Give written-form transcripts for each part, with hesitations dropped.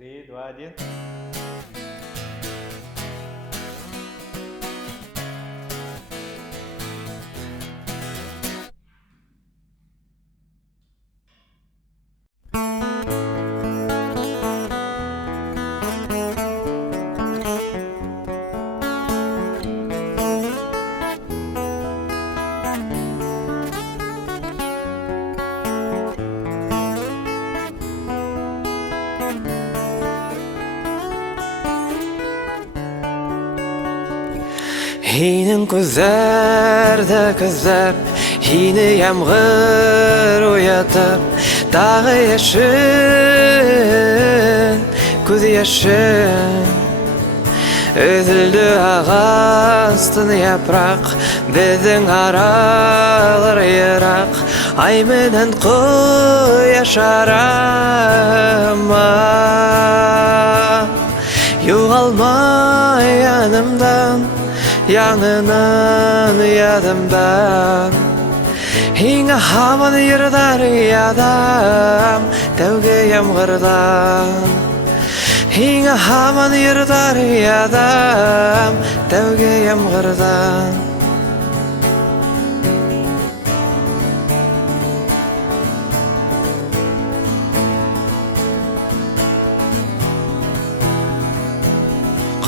3, 2, 1. Hinin күзләрдә күзләр, Hini ямгыр уятып, Тагы яшен, күз яшен. Өзілді ағастын япрақ, Біздің аралар ерақ, Ай менен кояш арама. Юғалмай янымдан, Yanından yadımdan Hine havan yırdar yadam Tevge yamgırdan Hine havan yırdar yadam Tevge yamgırdan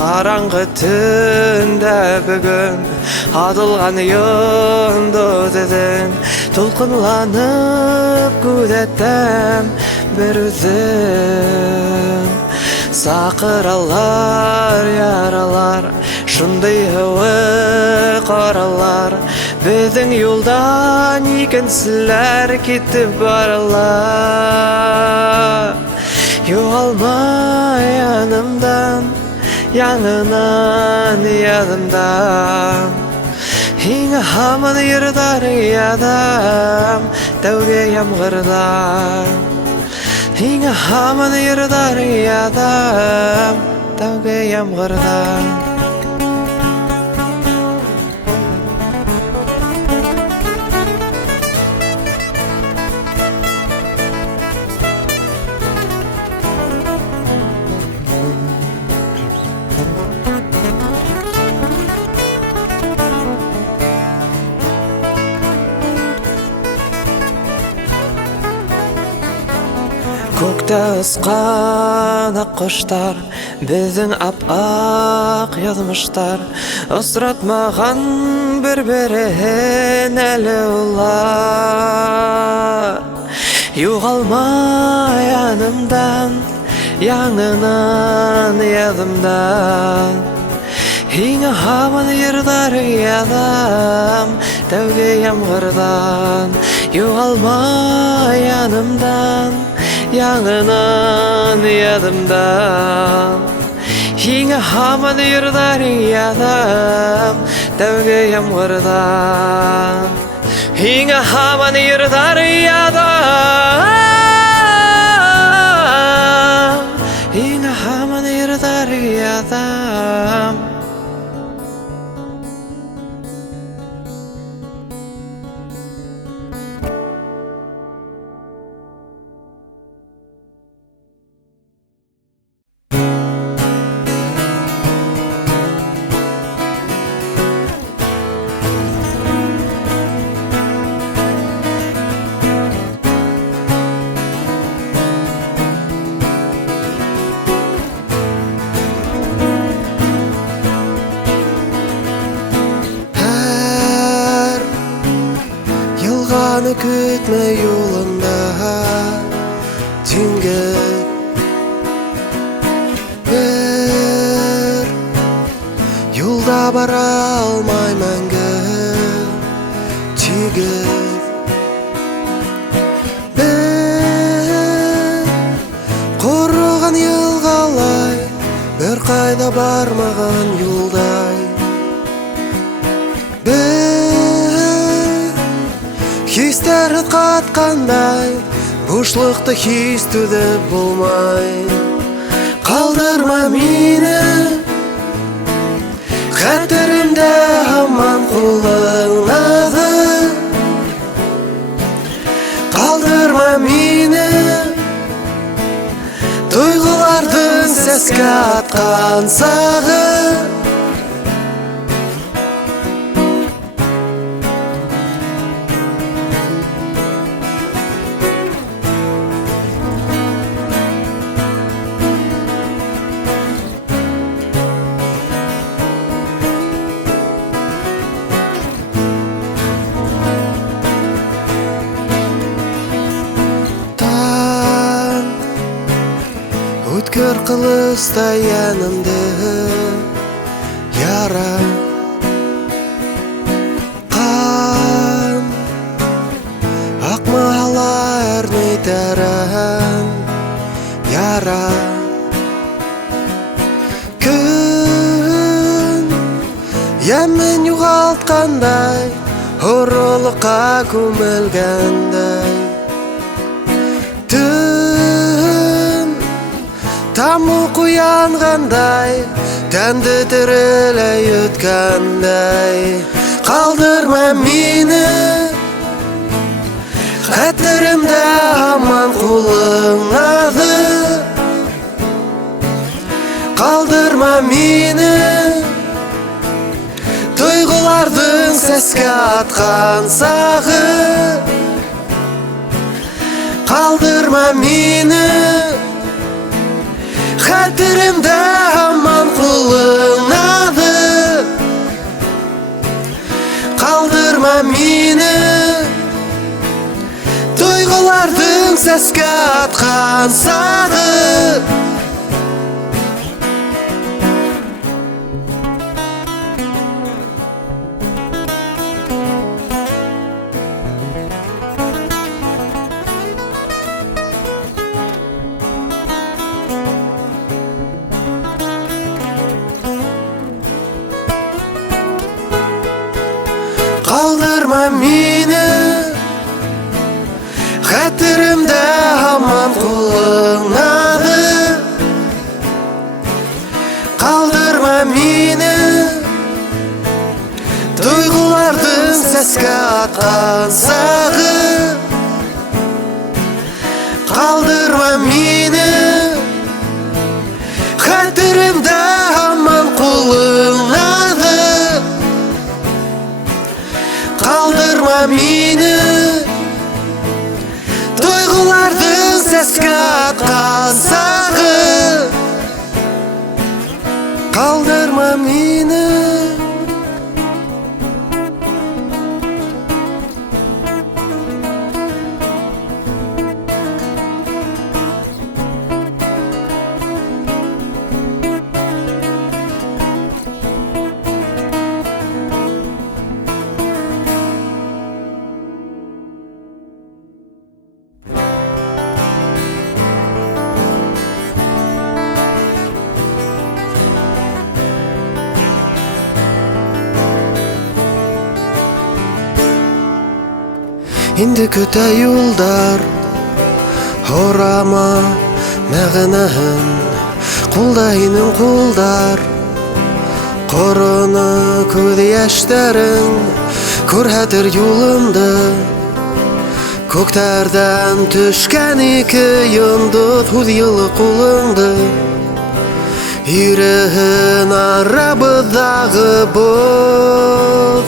Қараңғы түнді бүгін Адылған юндыз ізін Толқынланып күзеттім бір өзім Сақыралар, яралар Шындай ұвы қаралар Біздің юлдан екінсілер кетіп баралар Юғалмай янымдан Yanından yadımdan Hine hamın yırdar yadam Tevge yamgırdan Hine hamın yırdar yadam Tevge yamgırdan Көкті ысқан ақ құштар Біздің ап-ақ язмыштар Ысыратмаған бір-бірін әлі олар Юғалмай янымдан Яңынан ядымдан Hine havan yırdar yadam Tevge yamgırdan Юғалмай янымдан Yanından yadımdan Hine havan yırdar yadam Tevge yamgırdan Hine havan yırdar yadam Hine havan yırdar yadam Yılğanı kütme yolunda Tüngü bir Yolda bara almay мәңгі Tügür bir Құрыған yılғалай Bir қайда бармаған yolday Хистері қатқандай Бұшлықты хистуді болмай Қалдырма мені Қатырымда аман қолыңады Қалдырма мені Duygulardı сәске атқан сағы. Өткір қылыстай әнімді яра қан ақмала әрнейтәрін яра күн емін юғалтқандай ұрылыққа көмілгендай Таму құянғандай, тәнді тірілей өткандай. Қалдырма мені, қатырымда аман қолыңады. Қалдырма мені, тойғылардың сәске атқан сағы. Қалдырма мені, Қатырымда аман қолыңады. Қалдырма мені, тойғылардың сәске атқан сағы. Қалдырма мені, қатырымда аман қолыңады. Қалдырма мені, тойғылардың сәске атқан сағы. Қалдырма мені, қатырымда аман қолыңады. Қалдырма мені, тойғылардың сәске атқан сағы. Қалдырма мені. Инде көтә юлдар, орама мәгънәһен, кулда һинең кулдар, корыны күз яшьләрең, күрһәтер юлымды. Көктәрдән төшкән ике йондыз, үз йылы кулыңды. Йөрәген арабыдагы боз.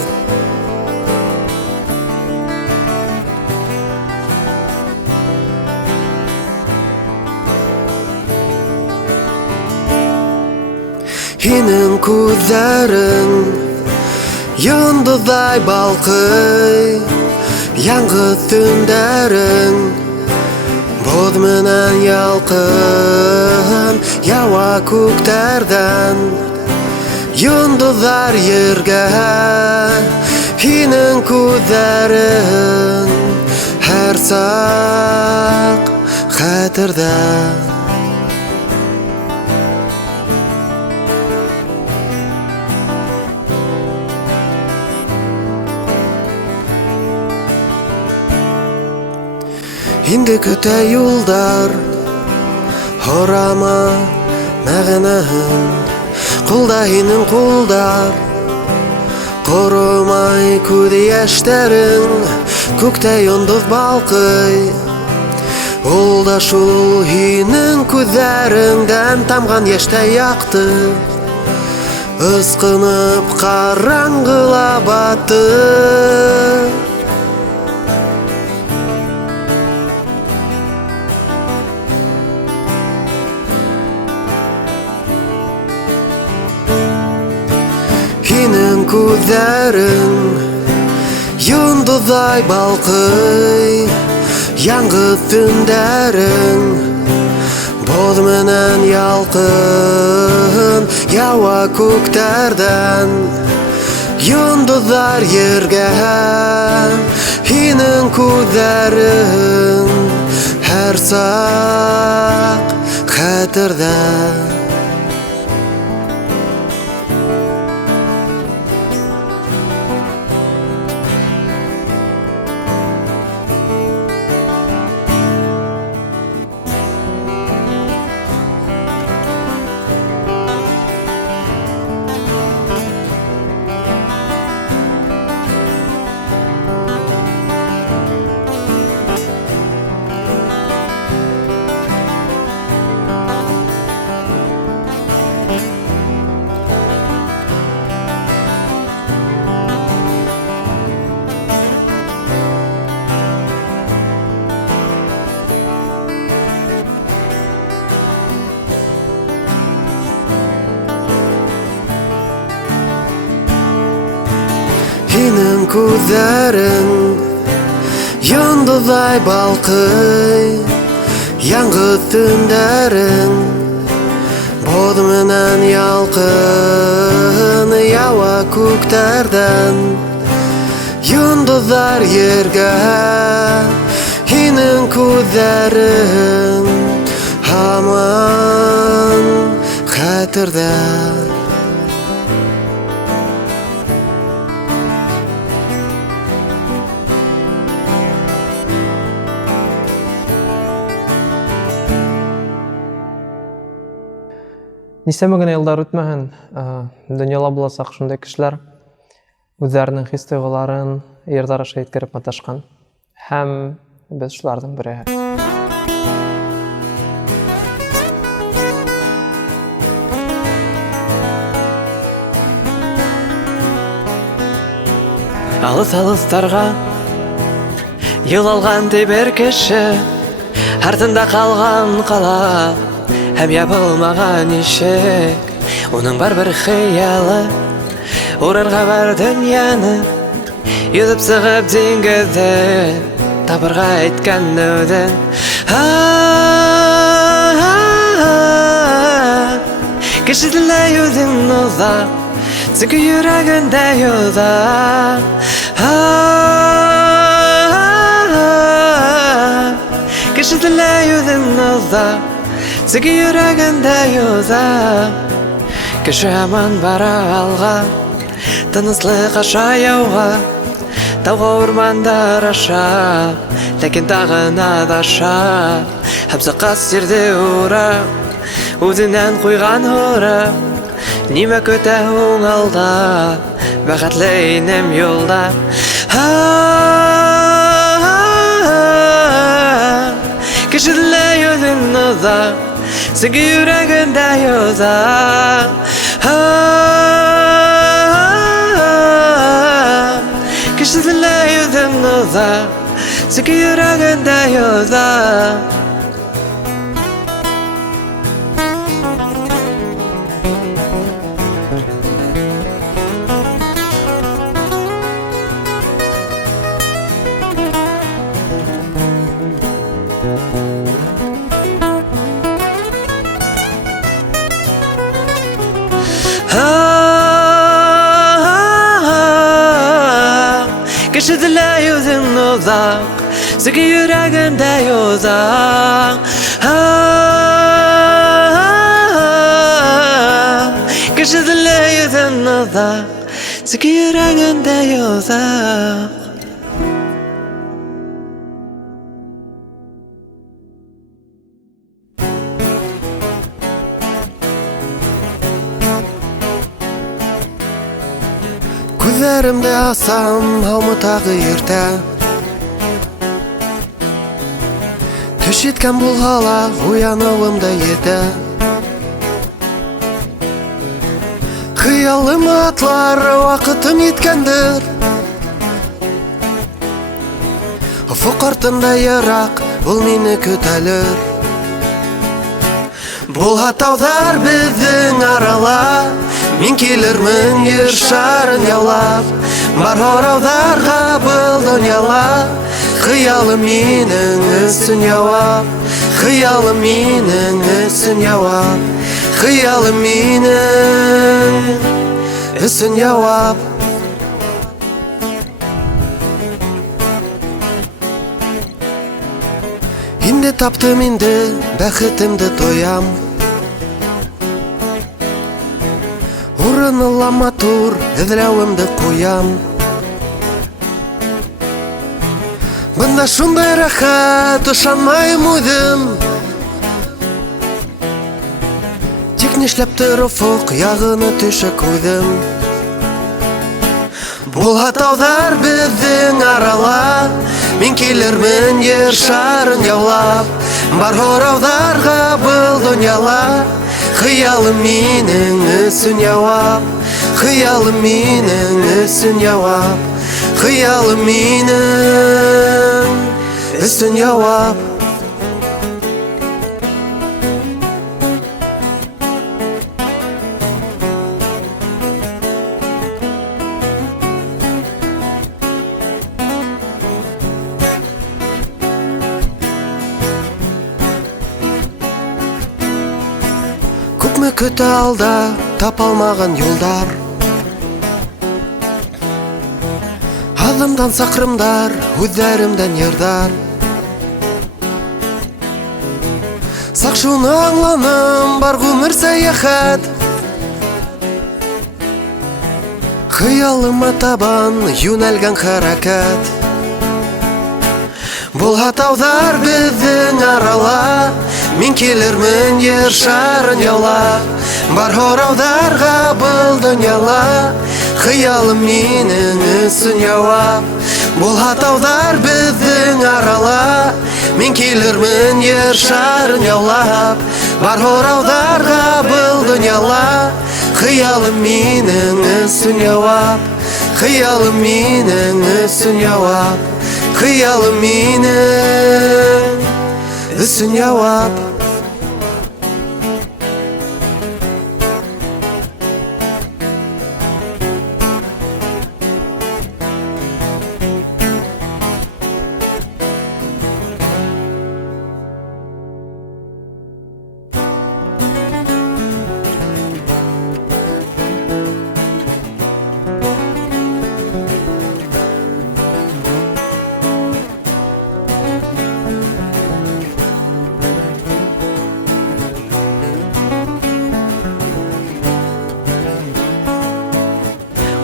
Һинең күзләрең йондыздай балкый, яңгыз төндәрең боз менән ялкын ява күктәрдән. Йондызлар йөргә, һинең күзләрең һәр сак хәтердә. Инде көтә юлдар, орама мәгънәһен, кулда һинең кулдар, корымай күз яшьләрең, күктә йондыз балкый, Ул да шул һинең күҙҙәреңдән тамған йәштәй яҡты, ысҡынып ҡараңғыла батты. Һинең күҙҙәрең йондоҙҙай балҡый, яңғыҙ төндәрең боҙ менән ялҡын яуа күктәрҙән. Йондоҙҙар ергә, һинең күҙҙәрең һәр саҡ хәтерҙә. Һинең күҙҙәрең йондоҙҙай балҡый, яңғыҙ төндәрең боҙ менән ялҡын яуа күктәрҙән. Йондоҙҙар ергә, һинең күҙҙәрең һаман хәтерҙә. Нисәмә генә йылдар үтмәһен, дөньяла буласаҡ шундай кешеләр үҙҙәренең хис-тойғоларын йырҙар аша еткереп маташҡан. Һәм беҙ шуларҙың береһе. Алыҫ-алыҫтарға юл алған ти бер кеше, артында ҡалған ҡала һәм ябылмаған ишек. Уның бар бер хыялы, урарға бар донъяны, йөҙөп сығып диңгеҙҙе табырға иткән үҙен. Кеше теләй үҙен оҙаҡ, сөнки йөрәгендә йоҙа. Кеше теләй үҙен оҙаҡ, сөнки йөрәгендә йоҙа. Кеше һаман бара алға, тыныслыҡ аша яуға, тауға урмандар аша, ләкин тағын аҙаша. Һәм саҡас ерҙе урап, үҙенән ҡуйған һорап, нимә көтә һуң алда, бәхетле инем юлда. Кеше теләй үҙен оҙаҡ, сөнки йөрәгендә йоҙа. Кеше теләй үҙен оҙаҡ, сөнки йөрәгендә йоҙа. Кеше теләй үҙен оҙаҡ, сөнки йөрәгендә йоҙа. Кеше теләй үҙен оҙаҡ, сөнки йөрәгендә йоҙа. Күҙҙәремде асам, һаумы тағы иртә, Төш еткән булһала уянуым да ете. Хыялым атлар вакытым еткәндер. Офык артында ерак ул мине көтәлер. Булһа тауҙар беҙҙең арала, мин килермен ер шарын яулап. Бар һорауҙарға был донъяла, хыялым минең өсөн яуап. Хыялым минең өсөн яуап. Хыялым минең өсөн яуап. Инде таптым инде бәхетемде тоям. Урыны ла матур эҙләүемде ҡуям. Бында шундай рәхәт, ышанмайым үҙем. Тик нишләптер офоҡ яғына төшә күҙем. Булһа тауҙар беҙҙең арала, мин килермен ер шарын яулап. Бар һорауҙарға был донъяла, хыялым минең өсөн яуап. Хыялым минең өсөн яуап. Хыялым минең өсөн яуап. Күпме көтә алда тапалмаған юлдар. Аҙымдан саҡрымдар, һүҙҙәремдән йырҙар. Саҡ шуны аңланым, бар ғүмер сәйәхәт. Хыялыма табан йүнәлгән хәрәкәт. Булһа тауҙар беҙҙең арала, мин килермен ер шарын яулап. Бар һорауҙарға был донъяла, хыялым минең өсөн яуап. Булһа тауҙар беҙҙең арала, мин килермен ер шарын яулап. Бар һорауҙарға был донъяла, хыялым минең өсөн яуап. Хыялым минең өсөн яуап. Хыялым минең өсөн яуап.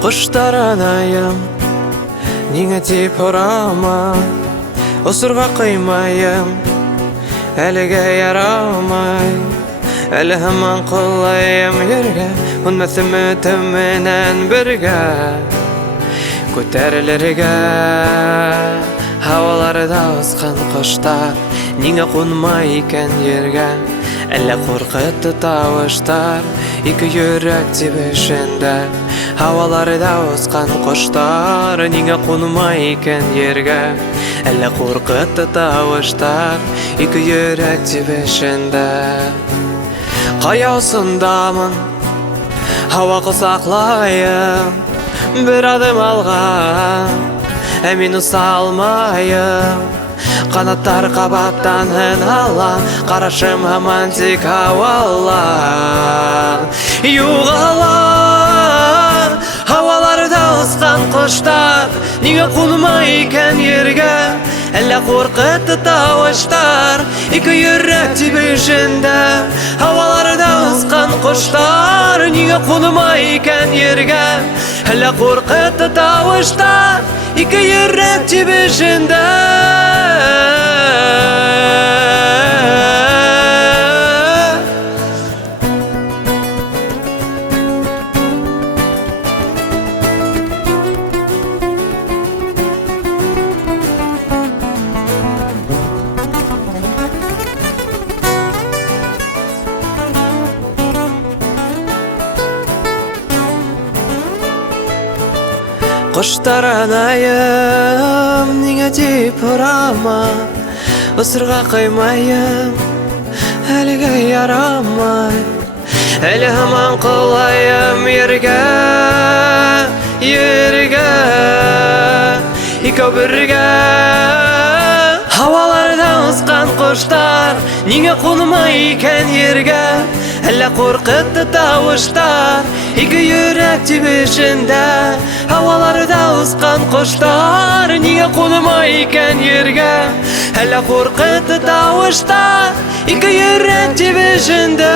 Құштар анайым, ниңә тип һорама, осорға ҡыймайым, әлегә ярамай. Әле һаман ҡолайым ергә, һүнмәҫ өмөтөм менән бергә күтәрелергә. Һауаларҙа осҡан ҡоштар, ниңә ҡунмай икән ергә? Әллә ҡурҡытты тауыштар, ике йөрәк тибешендә. Һауаларҙа осҡан ҡоштар, ниңә ҡунмай икән ергә? Әллә ҡурҡытты тауыштар, ике йөрәк тибешендә. Ҡая осондамын, һауа ҡосаҡлайым, бер аҙым алға, ә мин уса алмайым. Ҡанаттар ҡабаттан һынала, ҡарашым һаман тик һауала юғала. Һауаларҙа осҡан ҡоштар, ниңә ҡунмай икән ергә? Әллә ҡурҡытты тауыштар, ике йөрәк тибешендә. Һауаларҙа осҡан ҡоштар, ниңә ҡунмай икән ергә? Әллә ҡурҡытты тауыштар, ике йөрәк тибешендә. Kuşlar anayım niye deyip urama Isırga kıymayım Eliga yaramay Eli hemen kolayım yerge İko birge Havalarda ıskan kuşlar Niye konmayken yerge Hele korkuttu tavuşlar İki yürek tibişinde Havalarda ıskan kuşlar Niye konmayken yerge Hele korkuttu tavuşlar İki yürek tibişinde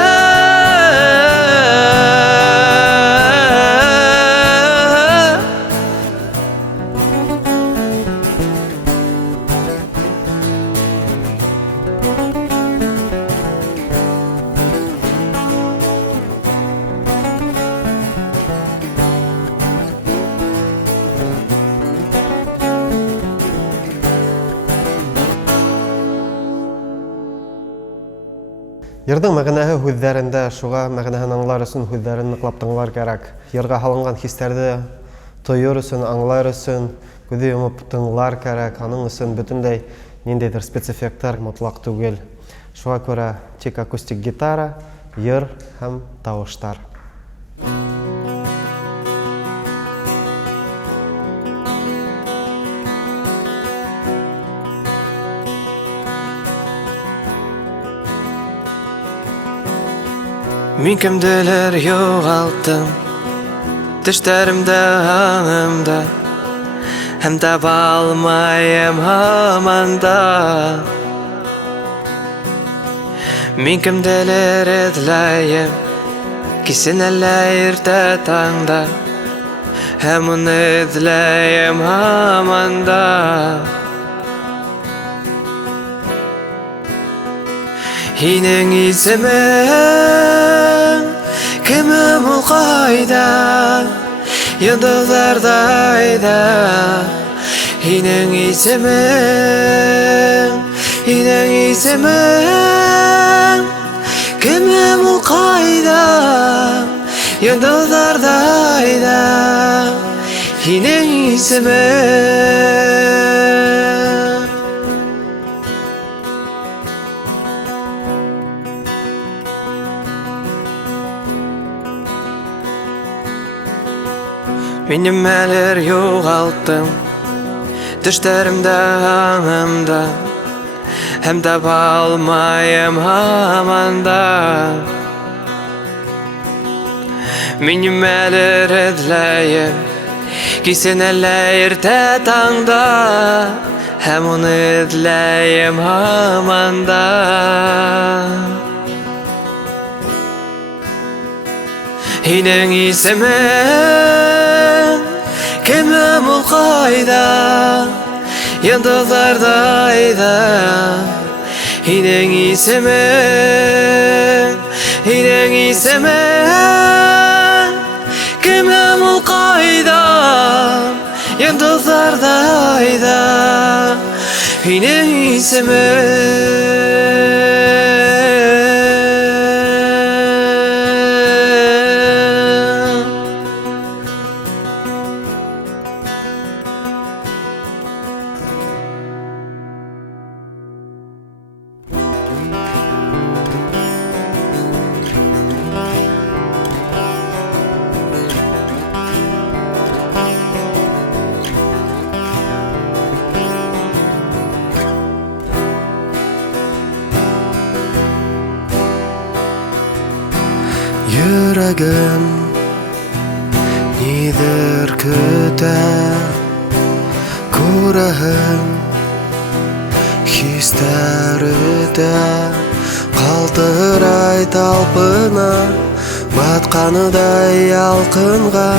Йырдың мәгънәһе һүҙҙәрендә, шуға мәгънәһен аңлар өсөн һүҙҙәрен ныҡлап тыңлар кәрәк. Йырға һалынған хистәрҙе тойор өсөн, аңлар өсөн күҙе йомоп тыңлар кәрәк. Аның өсөн бөтөнләй ниндәйҙер спецэффекттар мотлаҡ түгел. Шуға күрә тик акустик гитара, йыр һәм тауыштар. Min kimdiler yoğalttım Düşlerimde hanımda Hem de balmayım hamanda Min kimdiler edleyim Kisin elleyirde tanda Hem onu edleyim hamanda Hinin ismin kimim ol kayda Yıldızlardayda Hinin ismin kimim ol kayda Yıldızlardayda Hinin ismin Benim eller yoğalttım Düşlerimde hanımda Hem de balmayım hamanda Benim eller edleyim Kisin elleyirde tanda Hem onu edleyim hamanda Hinin ismin kimim ol kayda Yıldızlardayda Hinin ismin kimim ol kayda Yıldızlardayda Hinin ismin Yüreğim nidir küter Kurahım hisleride Kaldıray talpına Batqanıday yalqınğa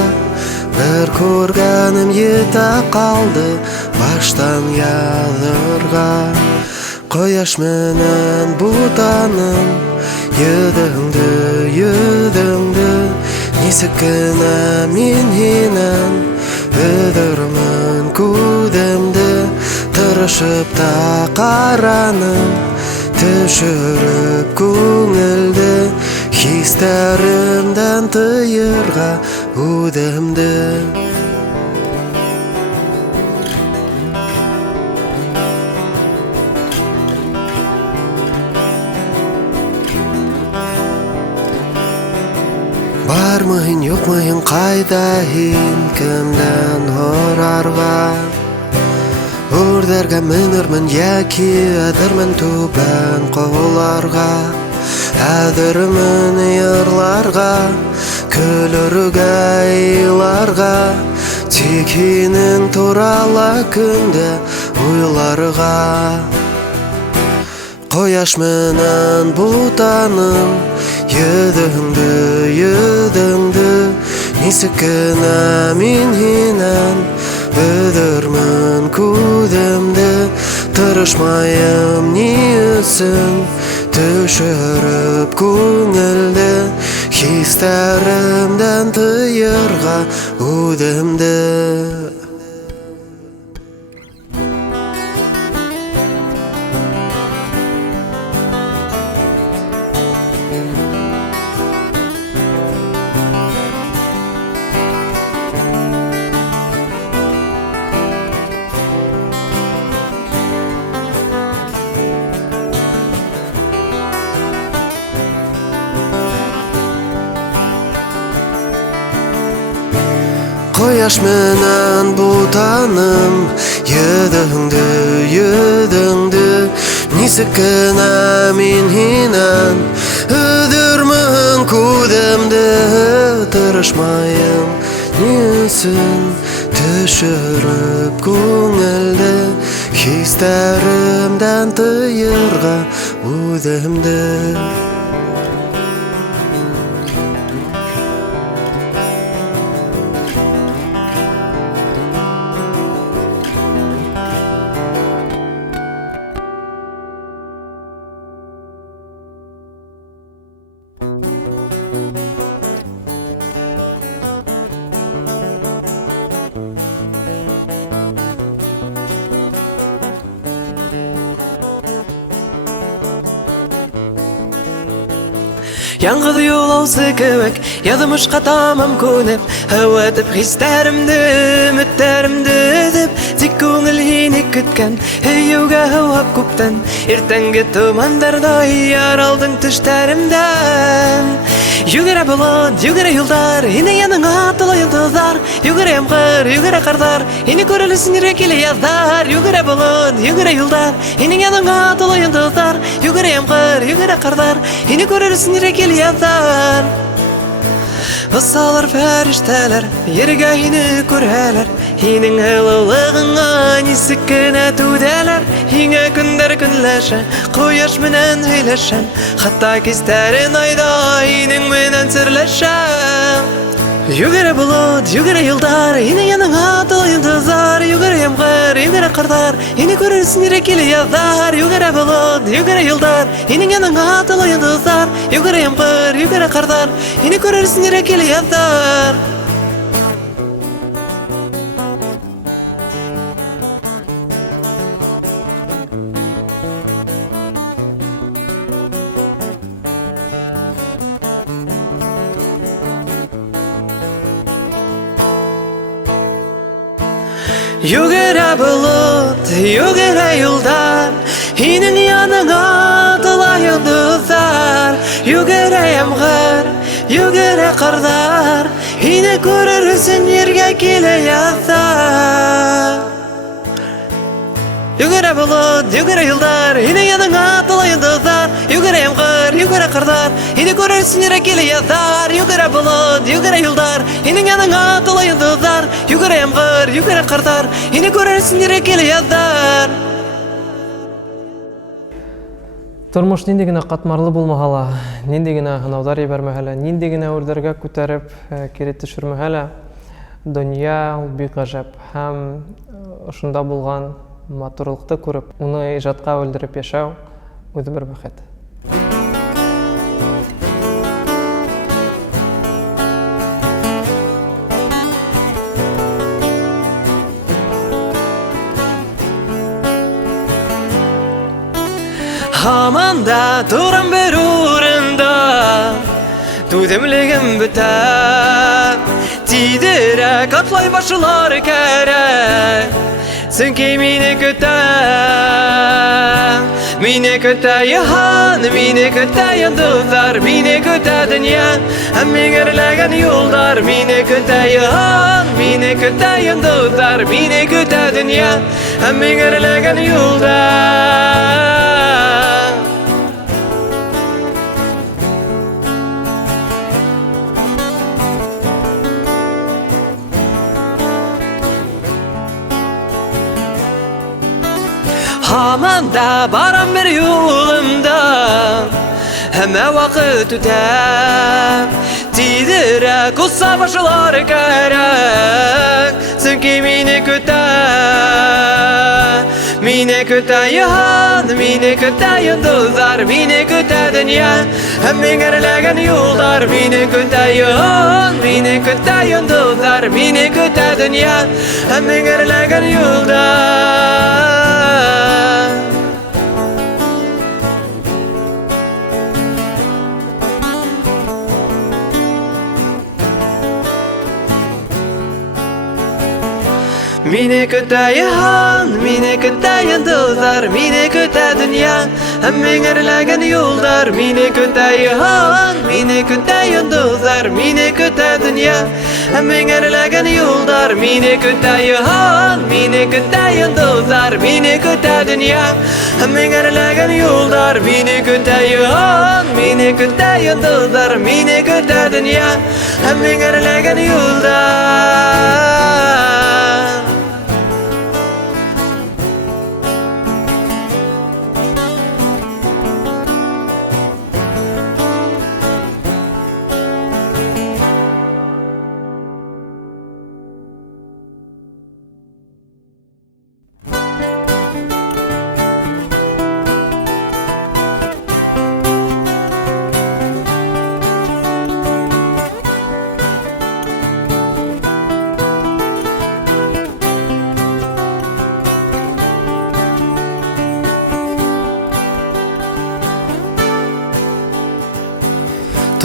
Bir көргенім ете қалды Баштан ядырға Qoyaş менен бутаным Yüdüңді Нисіккіна мен хинен Өдірмін күдімді Тырышып та қараным Түшіріп көңілді Хистерімден тыйырға Өдімді Var mıyın yok mıyın kayda hin kimden horarga Urderga minirmin yaki adirmin tuban qoğularga Adirmin yırlarga Külürga aylarga Tikinin turala günde uylarga Koyaş menen butanım Yüdündü Nisikine min hinen Ödürmün kudemde Tırışmayım niyesin Düşürüp күңелде Histerimden tıyırga udemde Koyaş menen butanım Yüdündü Nisikine min hinen Ödürmün kudemde Tırışmayım niyesin Düşürüp күңелде Histerimden tıyırga udemde Yangılı yol olsa kövek Yadımışqa tamam könep Havatıp histerimdi Ümitlerimdi edip Tik көңіл hini kütken Heyuga havap kuptan Ertengi tumandarda Yaraldın tüşlerimden Yügere bulut, yügere yıldar Yine yanına atılı yıldızlar Yügere yamgır, yügere karlar Yine körülüsün yürekili yazlar Yügere bulut, yügere yıldar Yine yanına atılı yıldızlar Yügere yamgır, yügere karlar Yine körülüsün yürekili yazlar Issalar ferişteler Yerge yine körheler Hinin hılılığına nisikine tüdeler Hine künder günleşe Koyaş menen heyleşen Hatta kisterin ayda Hinin menen sirleşen Yügere bulut, yügere yıldar Yine yanına atılı yıldızlar Yügere yamgır, yügere karlar Yine körülsün yürekili yazlar Yügere bulut, yügere yıldar Yine yanına atılı yıldızlar Yügere yamgır, yügere karlar Yine körülsün yürekili yazlar Yügere bulut, yügere yıldar Hinin yanına atıla yıldızlar Yügere yamgır, yügere karlar Yine körülsün yerge kile yazlar Yügere bulut, yügere yıldar Yine yanına atıla yıldızlar Yügere yamgır, yügere karlar Yine körülsün yerge kile yazlar Yügere bulut, yügere yıldar Yine yanına atıla yıldızlar Yügere yamgır, yügere karlar Yine körülsün yerge kile yazlar Тормыш ниндигене катмарлы булмаһа, ниндигене һынаудар ебәрмәһә, ниндигене үрдәргә күтәреп кире төшермәһә, дөнья ул бик гаҗәп һәм ошында булган матурлыкты күреп, уны иҗатка үлдереп яшәү үзе бер бәхет. Hamanda duran bir uğrunda Tudemligim biter Tidirek atlay başlar kerek Çünkü meni küter Mine kötü yahan, mine kötü yıldızlar, mine kötü dünya. Hem gerlegen yollar, mine kötü yahan, mine kötü yıldızlar, mine kötü dünya. Hem gerlegen yollar. Hamanda baram bir yolumda Heme vakit ötem Tidirek o savaşlar gerek Çünkü mine köte Mine köte yahan Mine köte yıldızlar Mine köte dünya Hem gerlegen yollar Mine köte yahan Mine köte yıldızlar Mine köte dünya Hem gerlegen yollar Mine kötü yahan, mine kötü yıldızlar, mine kötü dünya. Hem gerlegen yollar, mine kötü yahan, mine kötü yıldızlar, mine kötü dünya. Hem gerlegen yollar, mine kötü yahan, mine kötü yıldızlar, mine kötü dünya. Hem gerlegen yollar, mine kötü yahan, mine kötü yıldızlar, mine kötü dünya. Hem gerlegen yollar.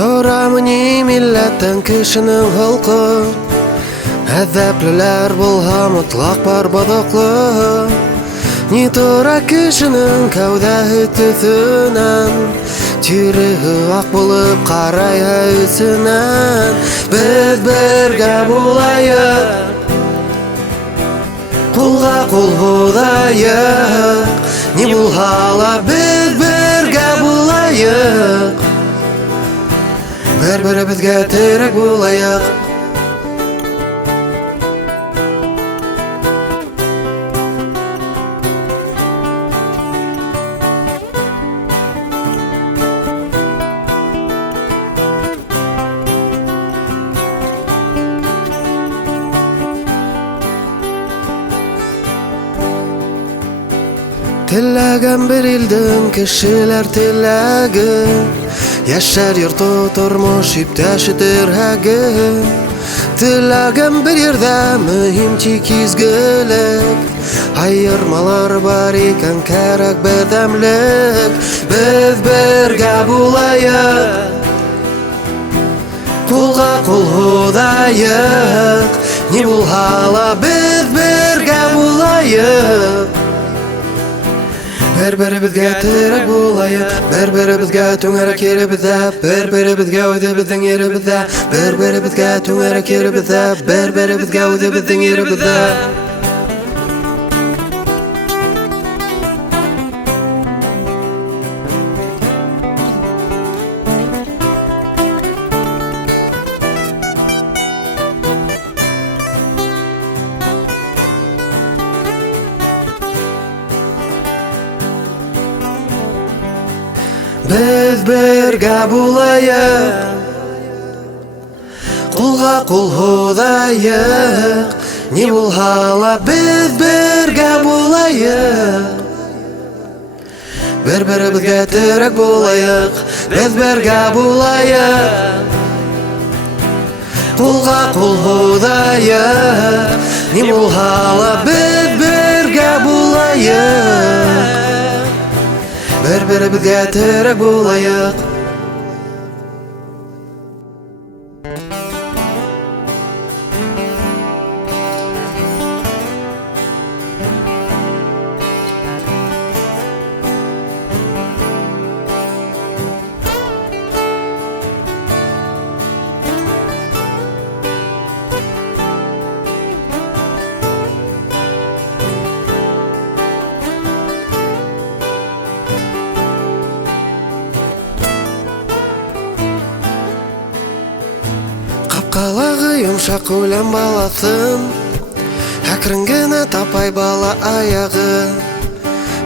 Toramını milletten kişinin halkı Əzəbliler bulha mutlak barbadaklı Ni tora kişinin kavdahi tüsünen Türihi ak bulup qaraya üsünen Biz birge bulayık Kulga kul hudayık Ni bulhala biz birge bulayık Bir-birimizge terek bulayık Tillegen bir ilden kişiler tillegen Yaşar yurtu turmuş iptaşıdır hagı Tillegen bir yerde mühim çekizgülük Ayırmalar var iken kerek bedemlik Biz birge bulayık Kulga kul hudayık Ni bulhala biz birge bulayık Bir-birimizge terek bulayık Bir-birimizge tüňerek yeribizde Bir-birimizge özübizdiň yeribizde Bir-birimizge tüňerek yeribizde Bir-birimizge özübizdiň yeribizde Biz birge bulayık Kulga kul hudayık Ni bulhala biz birge bulayık Bir-birimizge terek bulayık Biz birge bulayık Kulga kul hudayık Ni bulhala biz birge bulayık Bir-birimizge terek bulayık Капкалагы йомшак үлән баласын, әкрен генә тапай бала аягы.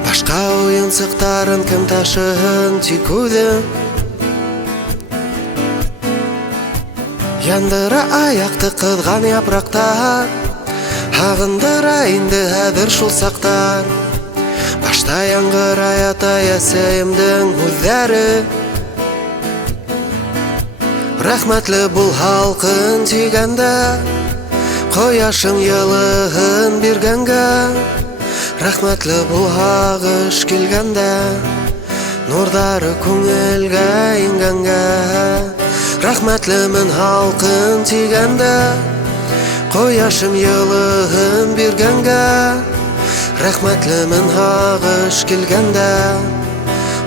Башка уенсыктарын кем ташыһын, тик үҙем. Яндыра аякты кыҙған япрактар, һағындыра инде хәҙер шул саҡтар. Башта яңғырай атай әсәйемдең һүҙҙәре. Рәхмәтле бул халҡын тигәндә, ҡояшың йылыһын биргәнгә. Рәхмәтле бул һағыш килгәндә, нурҙары күңелгә ингәнгә. Рәхмәтлемен халҡын тигәндә, ҡояшым йылыһын биргәнгә. Рәхмәтлемен һағыш килгәндә,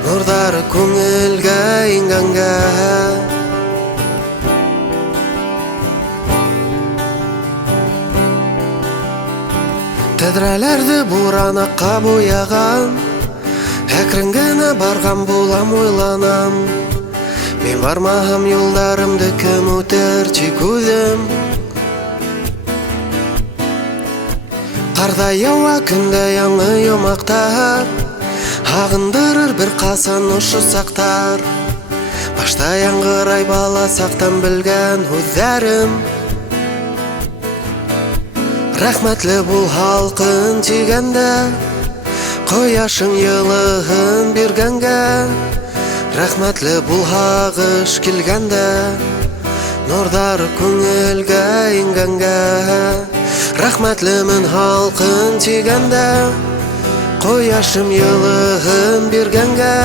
нурҙары күңелгә ингәнгә. Тәҙрәләрҙе буран аҡҡа буяған, әкрен генә барған булам уйланам. Мин бармаһам юлдарымды кем үтер, тик үҙем. Ҡарҙа яуа көндә яңы йомаҡтар, һағындырыр бер ҡасан ошо саҡтар. Башта яңғырай бала саҡтан белгән һүҙҙәрем. Рәхмәтле бул халҡын тигәндә, ҡояшың йылыһын биргәнгә. Рәхмәтле бул һағыш килгәндә, нурҙары күңелгә ингәнгә. Рәхмәтлемен халҡын тигәндә, ҡояшым йылыһын биргәнгә.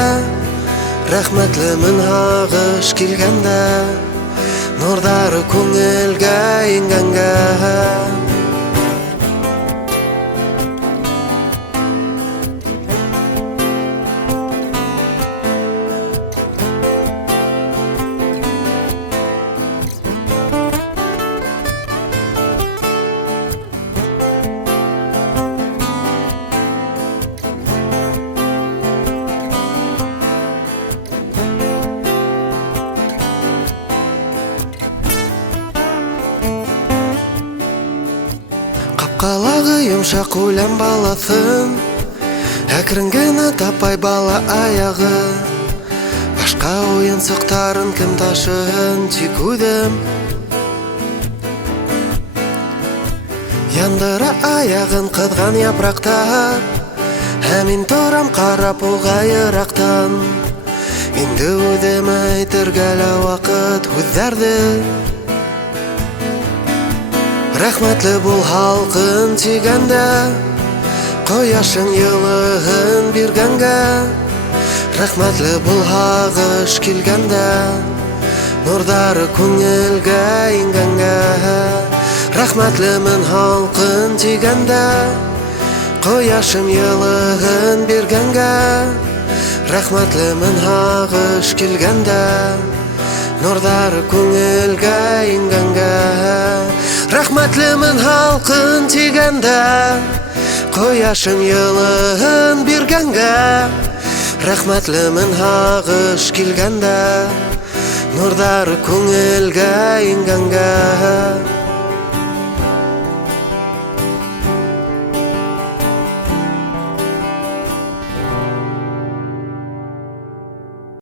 Рәхмәтлемен һағыш килгәндә, нурҙары күңелгә ингәнгә. Ҡалағы йомшаҡ үлән баласын, әкрен генә тапай бала аяғы. Башҡа уйынсыҡтарын кем ташыһын, тик үҙем. Яндыра аяғын ҡыҙған япраҡтар, һәм мин торам ҡарап уға йыраҡтан. Инде үҙем әйтергә лә ваҡыт һүҙҙәрҙе. Рәхмәтле бул халҡын тигәндә, ҡояшың йылыһын биргәнгә. Рәхмәтле бул һағыш килгәндә, нурҙары күңелгә ингәнгә. Рәхмәтлемен халҡын тигәндә, ҡояшым йылыһын биргәнгә. Рәхмәтлемен һағыш килгәндә, нурҙары күңелгә ингәнгә. Рәхмәтлемен халҡын тигәндә, ҡояшым йылыһын биргәнгә. Рәхмәтлемен һағыш килгәндә, нурҙары күңелгә ингәнгә.